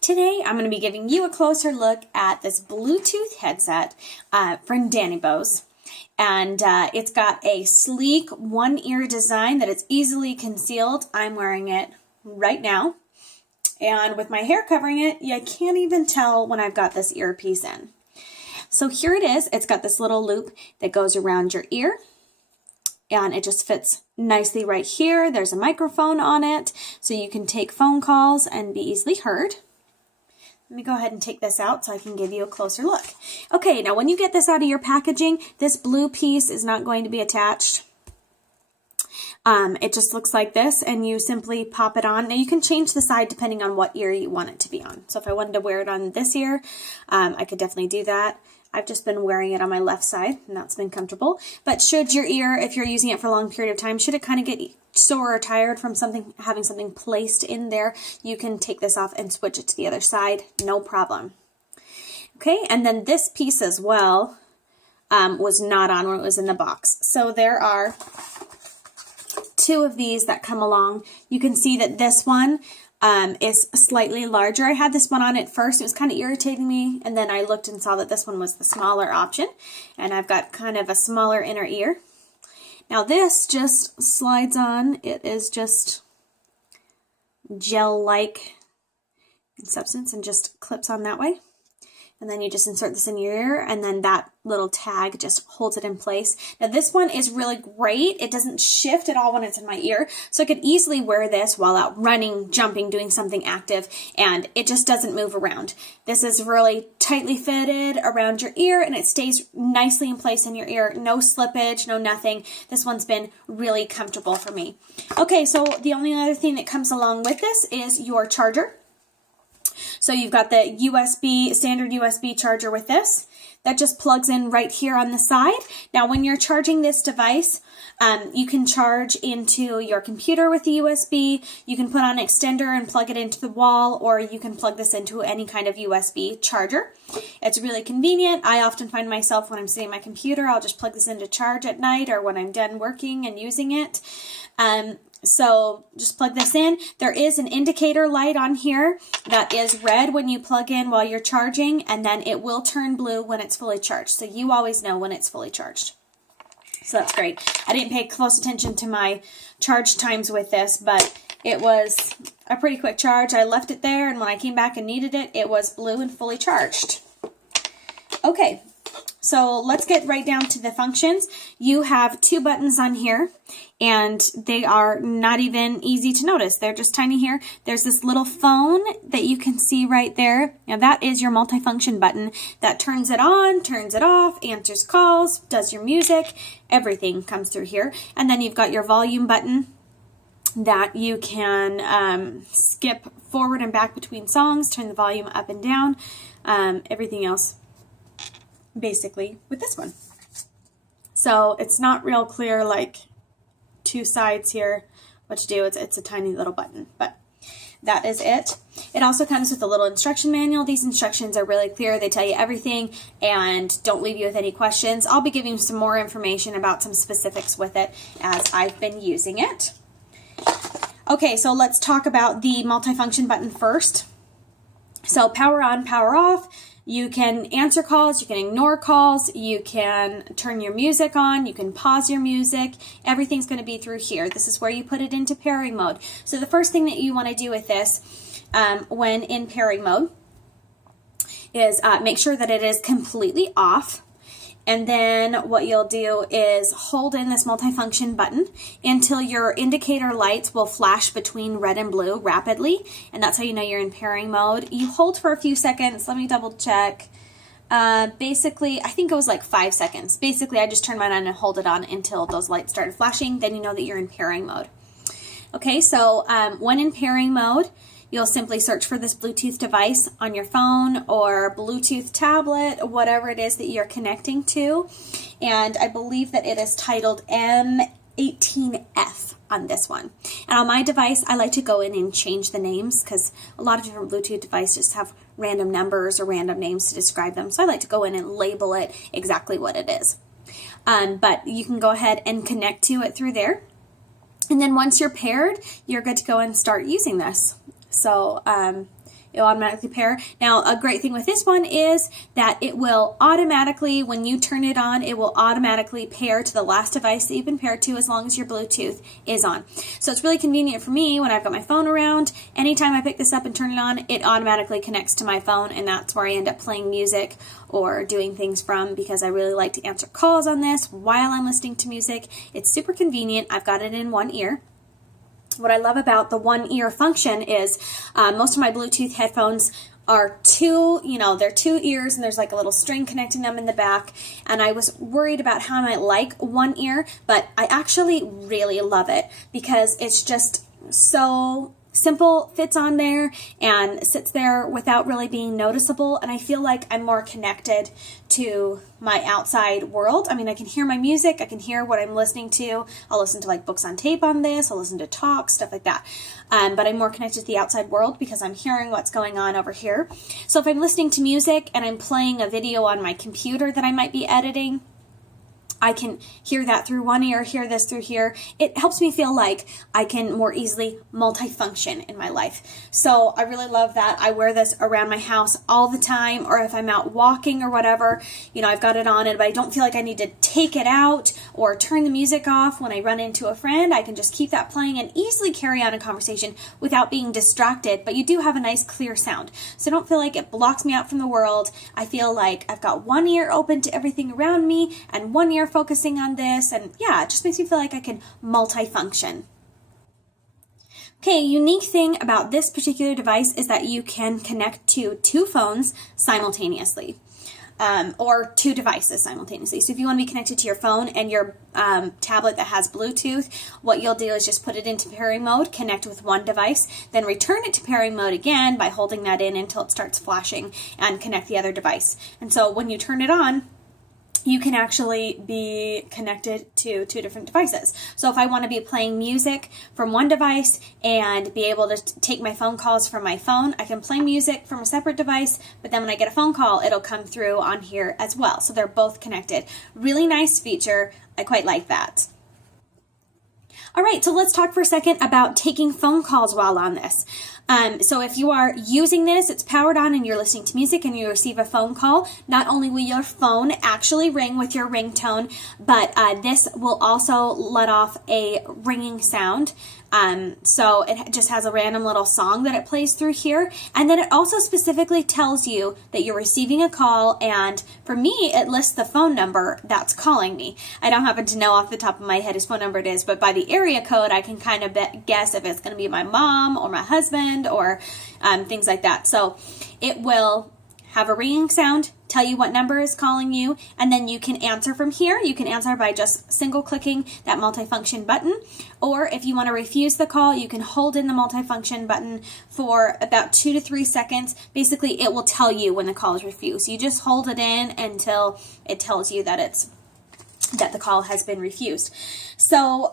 Today I'm going to be giving you a closer look at this Bluetooth headset from Danny Bose. And it's got a sleek one-ear design that is easily concealed. I'm wearing it right now. And with my hair covering it, you can't even tell when I've got this earpiece in. So here it is. It's got this little loop that goes around your ear. And it just fits nicely right here. There's a microphone on it, so you can take phone calls and be easily heard. Let me go ahead and take this out so I can give you a closer look. Okay, now when you get this out of your packaging, this blue piece is not going to be attached. It just looks like this, and you simply pop it on. Now you can change the side depending on what ear you want it to be on. So if I wanted to wear it on this ear, I could definitely do that. I've just been wearing it on my left side, and that's been comfortable. But should your ear, if you're using it for a long period of time, should it kind of get sore or tired from having something placed in there, you can take this off and switch it to the other side, no problem. Okay, and then this piece as well was not on when it was in the box. So there are two of these that come along. You can see that this one is slightly larger. I had this one on at first. It was kind of irritating me, and then I looked and saw that this one was the smaller option, and I've got kind of a smaller inner ear. Now this just slides on. It is just gel-like in substance and just clips on that way. And then you just insert this in your ear, and then that little tag just holds it in place. Now this one is really great. It doesn't shift at all when it's in my ear. So I could easily wear this while out running, jumping, doing something active, and it just doesn't move around. This is really tightly fitted around your ear, and it stays nicely in place in your ear. No slippage, no nothing. This one's been really comfortable for me. Okay, so the only other thing that comes along with this is your charger. So you've got the standard USB charger with this. That just plugs in right here on the side. Now when you're charging this device, you can charge into your computer with the USB. You can put on an extender and plug it into the wall, or you can plug this into any kind of USB charger. It's really convenient. I often find myself when I'm sitting at my computer, I'll just plug this in to charge at night or when I'm done working and using it. So just plug this in. There is an indicator light on here that is red when you plug in while you're charging, and then it will turn blue when it's fully charged. So you always know when it's fully charged. So that's great. I didn't pay close attention to my charge times with this, but it was a pretty quick charge. I left it there, and when I came back and needed it, it was blue and fully charged. Okay. So let's get right down to the functions. You have two buttons on here, and they are not even easy to notice. They're just tiny here. There's this little phone that you can see right there. Now that is your multifunction button that turns it on, turns it off, answers calls, does your music, everything comes through here. And then you've got your volume button that you can skip forward and back between songs, turn the volume up and down, everything else basically with this one. So it's not real clear, like two sides here, what to do. It's a tiny little button, but that is it. It also comes with a little instruction manual. These instructions are really clear. They tell you everything and don't leave you with any questions. I'll be giving you some more information about some specifics with it as I've been using it. Okay, so let's talk about the multifunction button first. So power on, power off. You can answer calls, you can ignore calls, you can turn your music on, you can pause your music. Everything's going to be through here. This is where you put it into pairing mode. So the first thing that you want to do with this when in pairing mode is make sure that it is completely off. And then what you'll do is hold in this multifunction button until your indicator lights will flash between red and blue rapidly. And that's how you know you're in pairing mode. You hold for a few seconds. Let me double check. Basically, I think it was like 5 seconds. Basically, I just turned mine on and hold it on until those lights started flashing. Then you know that you're in pairing mode. Okay, so when in pairing mode, you'll simply search for this Bluetooth device on your phone or Bluetooth tablet, whatever it is that you're connecting to. And I believe that it is titled M18F on this one. And on my device, I like to go in and change the names because a lot of different Bluetooth devices have random numbers or random names to describe them. So I like to go in and label it exactly what it is. But you can go ahead and connect to it through there. And then once you're paired, you're good to go and start using this. So It will automatically pair. Now, a great thing with this one is that it will automatically, when you turn it on, it will automatically pair to the last device that you've been paired to as long as your Bluetooth is on. So it's really convenient for me when I've got my phone around. Anytime I pick this up and turn it on, it automatically connects to my phone, and that's where I end up playing music or doing things from, because I really like to answer calls on this while I'm listening to music. It's super convenient. I've got it in one ear. What I love about the one ear function is most of my Bluetooth headphones are they're two ears, and there's like a little string connecting them in the back. And I was worried about how I might like one ear, but I actually really love it because it's just so simple, fits on there and sits there without really being noticeable. And I feel like I'm more connected to my outside world. I mean, I can hear my music, I can hear what I'm listening to. I'll listen to like books on tape on this, I'll listen to talks, stuff like that. But I'm more connected to the outside world because I'm hearing what's going on over here. So if I'm listening to music and I'm playing a video on my computer that I might be editing, I can hear that through one ear, hear this through here. It helps me feel like I can more easily multifunction in my life. So I really love that. I wear this around my house all the time, or if I'm out walking or whatever, I've got it on it, but I don't feel like I need to take it out or turn the music off when I run into a friend. I can just keep that playing and easily carry on a conversation without being distracted, but you do have a nice clear sound. So I don't feel like it blocks me out from the world. I feel like I've got one ear open to everything around me and one ear focusing on this, and yeah, it just makes me feel like I can multifunction. Okay, unique thing about this particular device is that you can connect to two phones simultaneously, or two devices simultaneously. So if you want to be connected to your phone and your tablet that has Bluetooth, what you'll do is just put it into pairing mode, connect with one device, then return it to pairing mode again by holding that in until it starts flashing, and connect the other device. And so when you turn it on, you can actually be connected to two different devices. So if I want to be playing music from one device and be able to take my phone calls from my phone, I can play music from a separate device, but then when I get a phone call, it'll come through on here as well. So they're both connected. Really nice feature. I quite like that. All right, so let's talk for a second about taking phone calls while on this. So if you are using this, it's powered on and you're listening to music and you receive a phone call, not only will your phone actually ring with your ringtone, but this will also let off a ringing sound. So it just has a random little song that it plays through here. And then it also specifically tells you that you're receiving a call. And for me, it lists the phone number that's calling me. I don't happen to know off the top of my head whose phone number it is, but by the area code, I can kind of guess if it's going to be my mom or my husband or things like that. So it will have a ringing sound, tell you what number is calling you, and then you can answer from here. You can answer by just single clicking that multifunction button, or if you want to refuse the call, you can hold in the multifunction button for about 2 to 3 seconds. Basically, it will tell you when the call is refused. You just hold it in until it tells you that the call has been refused. So,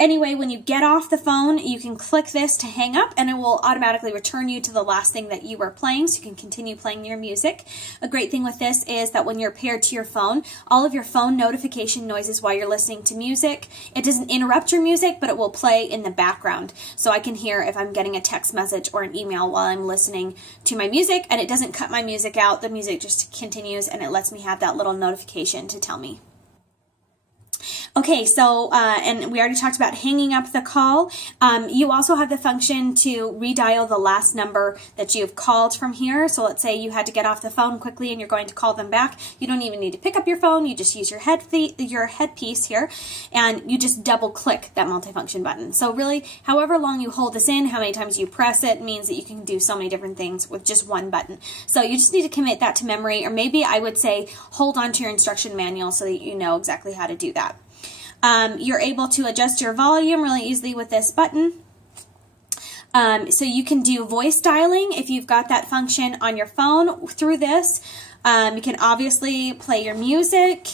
anyway, when you get off the phone, you can click this to hang up, and it will automatically return you to the last thing that you were playing, so you can continue playing your music. A great thing with this is that when you're paired to your phone, all of your phone notification noises while you're listening to music, it doesn't interrupt your music, but it will play in the background. So I can hear if I'm getting a text message or an email while I'm listening to my music, and it doesn't cut my music out. The music just continues, and it lets me have that little notification to tell me. Okay, so, and we already talked about hanging up the call. You also have the function to redial the last number that you've called from here. So let's say you had to get off the phone quickly and you're going to call them back. You don't even need to pick up your phone. You just use your headpiece here, and you just double click that multifunction button. So really, however long you hold this in, how many times you press it, means that you can do so many different things with just one button. So you just need to commit that to memory, or maybe I would say hold on to your instruction manual so that you know exactly how to do that. You're able to adjust your volume really easily with this button. So you can do voice dialing if you've got that function on your phone through this. You can obviously play your music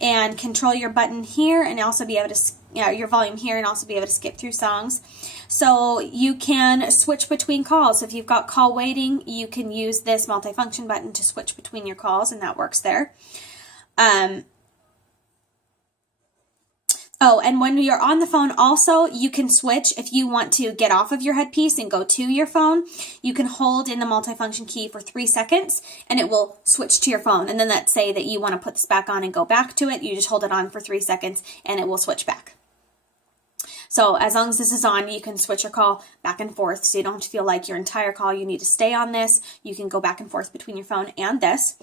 and control your button here, and also be able to your volume here, and also be able to skip through songs. So you can switch between calls. So if you've got call waiting, you can use this multifunction button to switch between your calls, and that works there. Oh, and when you're on the phone also, you can switch. If you want to get off of your headpiece and go to your phone, you can hold in the multifunction key for 3 seconds and it will switch to your phone. And then let's say that you want to put this back on and go back to it. You just hold it on for 3 seconds and it will switch back. So as long as this is on, you can switch your call back and forth. So you don't have to feel like your entire call, you need to stay on this. You can go back and forth between your phone and this.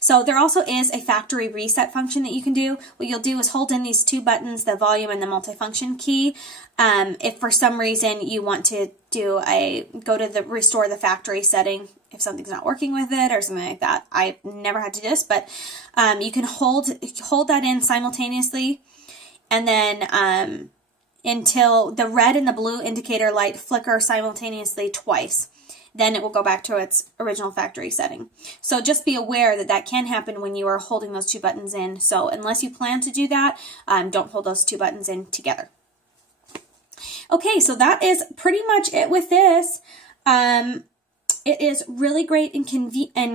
So there also is a factory reset function that you can do. What you'll do is hold in these 2 buttons, the volume and the multifunction key. If for some reason you want to go to the restore the factory setting, if something's not working with it or something like that. I've never had to do this, but you can hold that in simultaneously, and then until the red and the blue indicator light flicker simultaneously twice. Then it will go back to its original factory setting. So just be aware that that can happen when you are holding those 2 buttons in. So unless you plan to do that, don't hold those 2 buttons in together. Okay, so that is pretty much it with this. It is really great and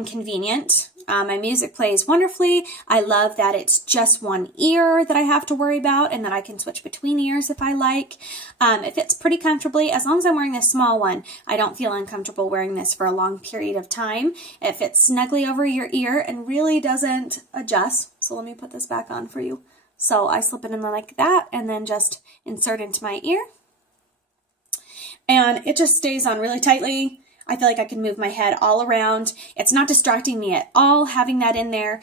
convenient. My music plays wonderfully. I love that it's just one ear that I have to worry about and that I can switch between ears if I like. It fits pretty comfortably. As long as I'm wearing this small one, I don't feel uncomfortable wearing this for a long period of time. It fits snugly over your ear and really doesn't adjust. So let me put this back on for you. So I slip it in like that and then just insert into my ear. And it just stays on really tightly. I feel like I can move my head all around. It's not distracting me at all having that in there.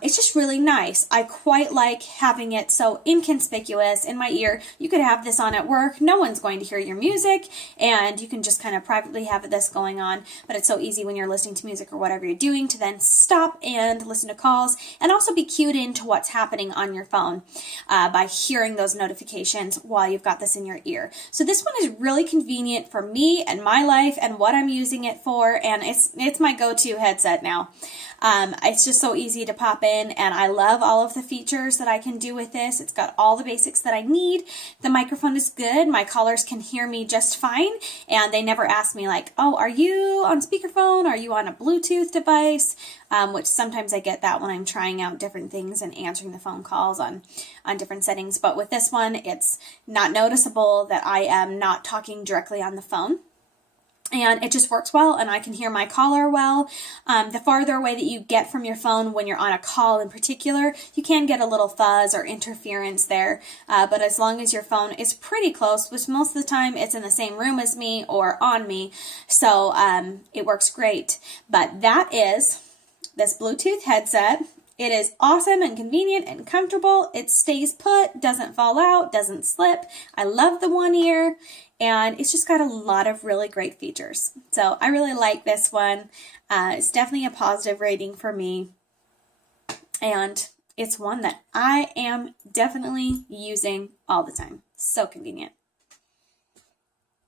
It's just really nice. I quite like having it so inconspicuous in my ear. You could have this on at work. No one's going to hear your music, and you can just kind of privately have this going on. But it's so easy when you're listening to music or whatever you're doing to then stop and listen to calls and also be cued into what's happening on your phone by hearing those notifications while you've got this in your ear. So this one is really convenient for me and my life and what I'm using it for, and it's my go-to headset now. It's just so easy to pop in, and I love all of the features that I can do with this. It's got all the basics that I need. The microphone is good. My callers can hear me just fine, and they never ask me like, oh, are you on speakerphone? Are you on a Bluetooth device? Which sometimes I get that when I'm trying out different things and answering the phone calls on different settings. But with this one, it's not noticeable that I am not talking directly on the phone. And it just works well, and I can hear my caller well. The farther away that you get from your phone when you're on a call in particular, you can get a little fuzz or interference there. But as long as your phone is pretty close, which most of the time it's in the same room as me or on me, so it works great. But that is this Bluetooth headset. It is awesome and convenient and comfortable. It stays put, doesn't fall out, doesn't slip. I love the one ear, and it's just got a lot of really great features. So I really like this one. It's definitely a positive rating for me, and it's one that I am definitely using all the time. So convenient.